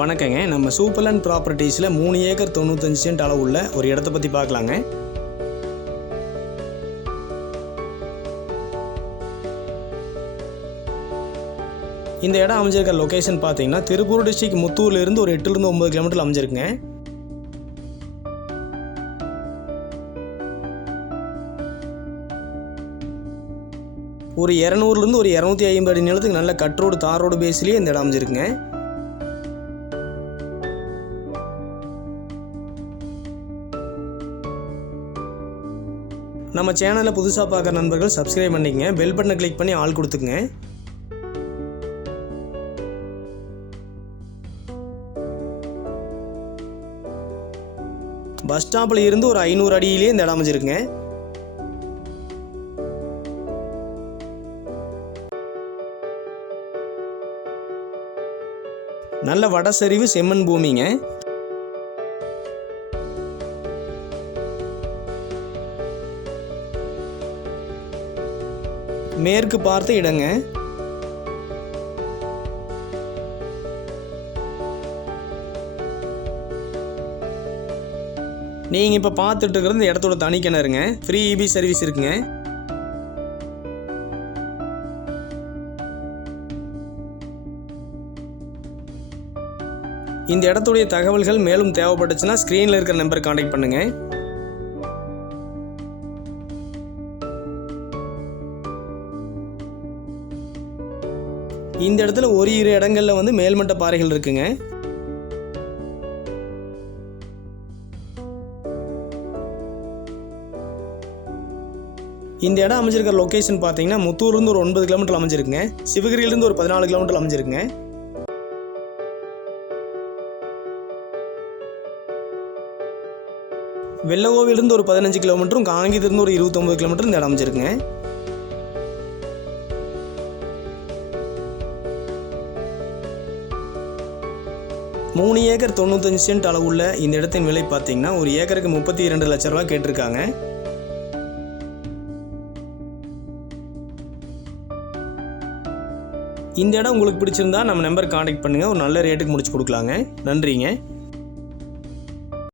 வணக்கங்க. நம்ம சூப்பர்லேண்ட் ப்ராப்பர்ட்டிஸில் மூணு ஏக்கர் தொண்ணூத்தஞ்சு சென்ட் அளவுள்ள ஒரு இடத்த பற்றி பார்க்கலாங்க. இந்த இடம் அமைஞ்சிருக்க லொக்கேஷன் பார்த்தீங்கன்னா திருப்பூர் டிஸ்ட்ரிக்ட் முத்தூர்லேருந்து ஒரு எட்டுலேருந்து ஒம்பது கிலோமீட்டர் அமைஞ்சிருக்குங்க. ஒரு இரநூறுலேருந்து ஒரு இரநூத்தி ஐம்பது அடி நிலத்துக்கு நல்ல கட் ரோடு தார் ரோடு பேஸ்லேயே இந்த இடம் அமைஞ்சிருக்குங்க. நம்ம சேனலை புதுசாக பார்க்குற நண்பர்கள் சப்ஸ்கிரைப் பண்ணிக்கங்க. பெல் பட்டனை கிளிக் பண்ணி ஆள் கொடுத்துங்க பஸ் ஸ்டாப்பில் இருந்து ஒரு ஐநூறு அடியிலே இந்த இடம் அமைஞ்சிருக்குங்க. நல்ல வடசரிவு செம்மண் பூமிங்க. மேற்கு பார்த்து இடங்க. நீங்கள் இப்போ பார்த்துட்டு இருக்கிறது இந்த இடத்தோட தனி கிணறுங்க. ஃப்ரீ இபி சர்வீஸ் இருக்குங்க. இந்த இடத்துடைய தகவல்கள் மேலும் தேவைப்பட்டுச்சுன்னா ஸ்க்ரீனில் இருக்கிற நம்பர் காண்டாக்ட் பண்ணுங்கள் இந்த இடத்துல ஒரு இரு இடங்களில் வந்து மேல்மட்ட பாறைகள் இருக்குங்க. இந்த இடம் அமைஞ்சிருக்கிற லொக்கேஷன் பார்த்தீங்கன்னா முத்தூர்லேருந்து ஒரு ஒன்பது கிலோமீட்டர் அமைஞ்சிருக்குங்க. சிவகிரியிலேருந்து ஒரு பதினாலு கிலோமீட்டர் அமைஞ்சிருக்குங்க. வெள்ளகோவிலிருந்து ஒரு பதினஞ்சு கிலோமீட்டரும் காங்கியிலிருந்து ஒரு இருபத்தொம்பது கிலோமீட்டர் இந்த இடம் அமைஞ்சிருக்குங்க. மூணு ஏக்கர் தொண்ணூத்தஞ்சு சென்ட் அளவுள்ள இந்த இடத்தின் விலை பார்த்தீங்கன்னா ஒரு ஏக்கருக்கு முப்பத்தி இரண்டு லட்ச ரூபா கேட்டிருக்காங்க. இந்த இடம் உங்களுக்கு பிடிச்சிருந்தா நம்ம நம்பர் காண்டாக்ட் பண்ணுங்கள் ஒரு நல்ல ரேட்டுக்கு முடிச்சு கொடுக்கலாங்க. நன்றிங்க.